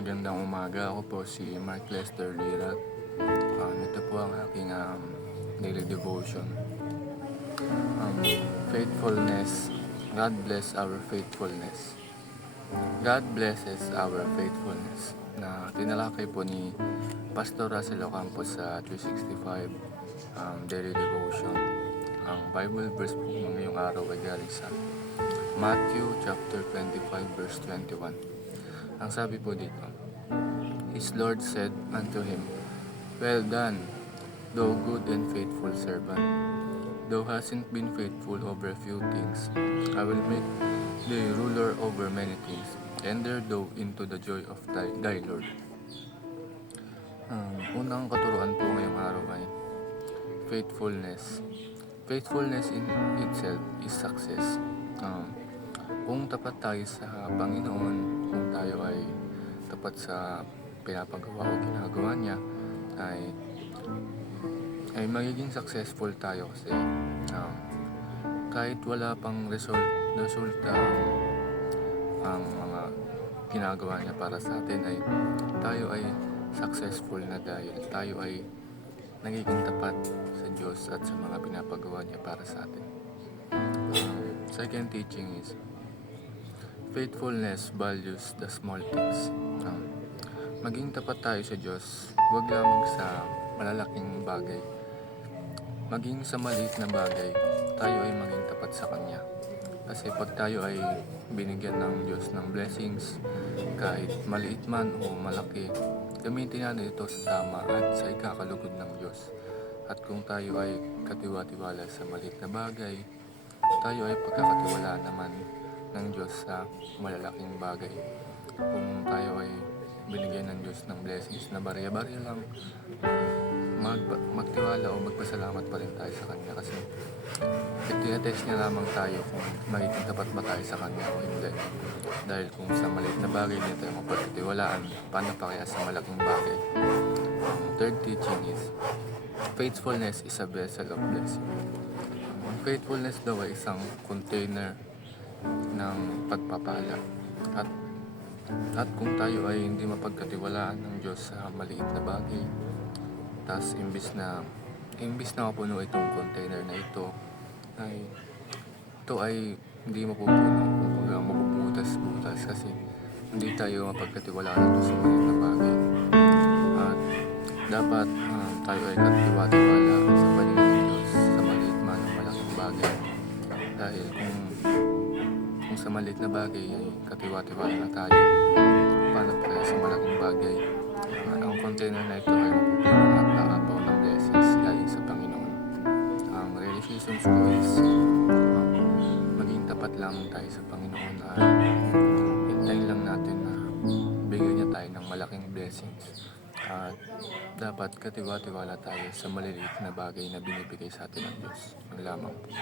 Magandang umaga. Ako po si Mark Lester Lira. Ito po ang aking daily devotion. Um, Faithfulness. God bless our faithfulness. God blesses our faithfulness. Na tinalakay po ni Pastor Russell Ocampo sa 365 daily devotion. Ang Bible verse po ngayong araw ay galing sa Matthew chapter 25 verse 21. Ang sabi po dito, His Lord said unto him, Well done, thou good and faithful servant. Thou hasn't been faithful over a few things, I will make thee ruler over many things. Enter thou into the joy of thy Lord. Unang katuruan po ngayong araw ay faithfulness. Faithfulness in itself is success. Kung tapat tayo sa Panginoon, kung tayo ay tapat sa pinapagawa o ginagawa niya, ay magiging successful tayo kasi kahit wala pang resulta ang mga ginagawa niya para sa atin, ay tayo ay successful na dahil tayo ay nagiging tapat sa Diyos at sa mga pinapagawa niya para sa atin. Second teaching is faithfulness values the small things. Maging tapat tayo sa Diyos, huwag lamang sa malalaking bagay. Maging sa maliit na bagay, tayo ay maging tapat sa Kanya. Kasi pag tayo ay binigyan ng Diyos ng blessings, kahit maliit man o malaki, gamitin natin ito sa tama at sa ikakalugod ng Diyos. At kung tayo ay katiwa-tiwala sa maliit na bagay, tayo ay pagkakatiwalaan naman ng Diyos sa malalaking bagay. Kung tayo ay binigyan ng Diyos ng blessings na barya-barya lang, magtiwala o magpasalamat pa rin tayo sa Kanya kasi tinatest niya lamang tayo kung magiging tapat ba tayo sa Kanya o hindi. Dahil kung sa maliit na bagay hindi tayo mapagtitiwalaan, paano pa kaya sa malaking bagay? Third teaching is faithfulness is a vessel of blessing. Faithfulness daw ay isang container ng pagpapala. At kung tayo ay hindi mapagkatiwalaan ng Diyos sa maliit na bagay, tas imbis na mapuno itong container na ito ay hindi mapupuno, kumbaga mabubutas-butas kasi hindi tayo mapagkatiwalaan ng Diyos sa maliit na bagay. At dapat tayo ay katiwa-tiwala sa paningin ng Diyos sa maliit man o malaking bagay. Dahil kung sa maliit na bagay ay katiwa-tiwala na tayo, paano pa kaya sa malaking bagay? Ang container na ito ay mapupuno at nakapaw ng blessings galing sa Panginoon. Ang realizations ko is maging tapat lang tayo sa Panginoon at hintayin lang natin na bigyan niya tayo ng malaking blessings. At dapat katiwa-tiwala tayo sa maliliit na bagay na binibigay sa atin ng Diyos. Ang lamang po.